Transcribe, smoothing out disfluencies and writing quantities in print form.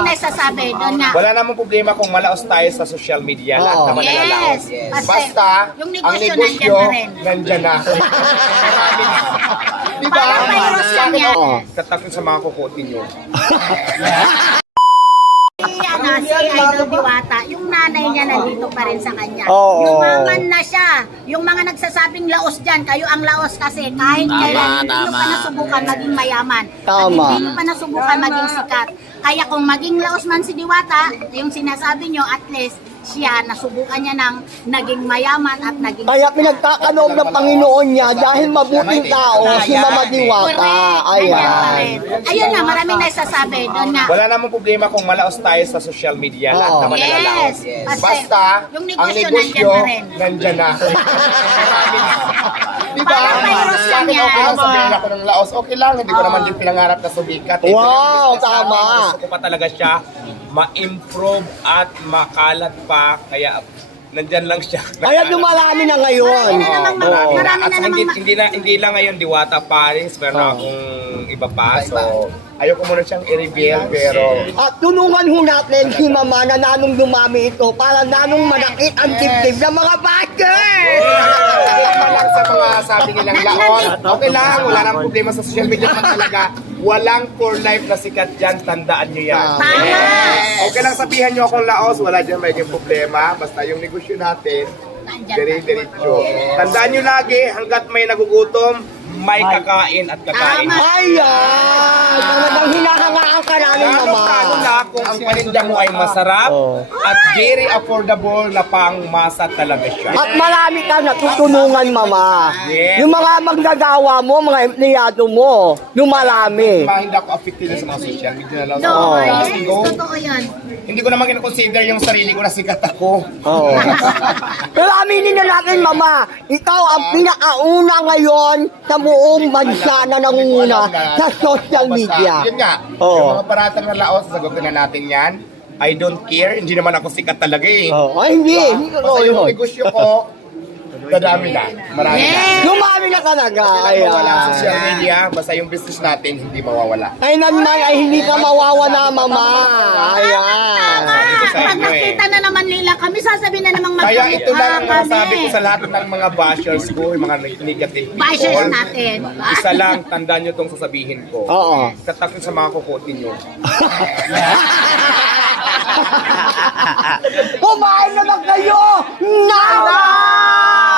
maraming nagsasabi doon nga. Wala namang problema kung malaos tayo sa social media. Lahat naman nalalaos. Yes. Basta, Yung ang negosyo negosyo, nandyan na rin. nandyan na. Diba? Parang virus lang yan. Katakot sa mga kukotin nyo. Si Idol Diwata, yung nanay niya nandito pa rin sa kanya. Oo. Yumaman na siya. Yung mga nagsasabing laos dyan, kayo ang laos kasi kahit kailan hindi nyo pa nasubukan maging mayaman. At Tama. hindi nyo pa nasubukan maging sikat. Kaya kung maging laos man si Diwata, yung sinasabi nyo, at least siya, nasubukan niya ng naging mayaman at naging Kaya pinagkakaloob ng Panginoon niya dahil mabuting tao si Mama Diwata. Correct. Nandiyan pa Ayan. rin. Ayun nga, maraming nagsasabi doon nga. Wala namang problema kung malaos tayo sa social media. Lahat Oo. naman nalalaos. Yes. Basta, yung ang negosyo negosyo, nandyan pa rin. nandyan na. Diba? Parang virus Sa lang akin, yan. okay lang sabihin ako ng laos. Okay lang, hindi ko naman din pinangarap na sumikat. Eh. Wow, Pero sa akin, tama. Gusto ko pa talaga siya ma-improve at makalat pa. Kaya nandyan lang siya. Kaya lumalami na ngayon. Marami na namang Oo. marami At na saka namang hindi lang ngayon Diwata Paris, pero Oo. akong iba pa. So, ayoko muna siyang i-reveal, pero At tulungan ho natin si Mama na nanong dumami ito para nanong manakit ang dibdib ng mga backers! Problema lang sa mga sabi nilang laon. Okay lang, wala nang problema sa social media man talaga. Walang for life na sikat dyan, tandaan nyo yan. Tama. Okay lang sabihan nyo akong laos, wala dyan may problema. Basta yung negosyo natin, dire-diretso. Tandaan nyo lagi, hanggat may nagugutom, may kakain at kakain. Tama. Ayan! Talagang hinahangaan ka namin, Mama. Lalo na kung ang paninda mo ay masarap Oo. at very affordable na pangmasa talaga siya. At marami ka natutulungan, Mama. Yes. Yung mga magdagawa mo, mga empleyado mo, lumalami. Hindi ako affected sa mga social media na lang. No, Oo. yes, totoo yan. Hindi ko naman kinoconsider yung sarili ko na sikat ako. Oo. Pero aminin na natin, Mama, ikaw ang pinakauna ngayon sa buong bansa na nangunguna sa social media. Yun nga, Oo. yung mga paratang na laos, sasagutin na natin yan. I don't care, hindi naman ako sikat talaga eh. Oh, ay, hindi. Hindi ko Basta yung yun. negosyo ko, dadami na. Marami na. Yes. Lumami na talaga. Kailan mawala ang social Ayan. media, basta yung business natin hindi mawawala. Kailanman ay hindi ka mawawala, Mama. Ayan. Tama. Ito sa Pag inyo eh. nakita na naman nila kami, sasabihin na namang Kaya ito lang ang kami. masasabi ko sa lahat ng mga bashers ko, yung mga negative people. Bashers natin. Isa lang, tandaan nyo itong sasabihin ko. Oo. Katakot sa mga kukotin nyo. Kumain na ba kayo? Now!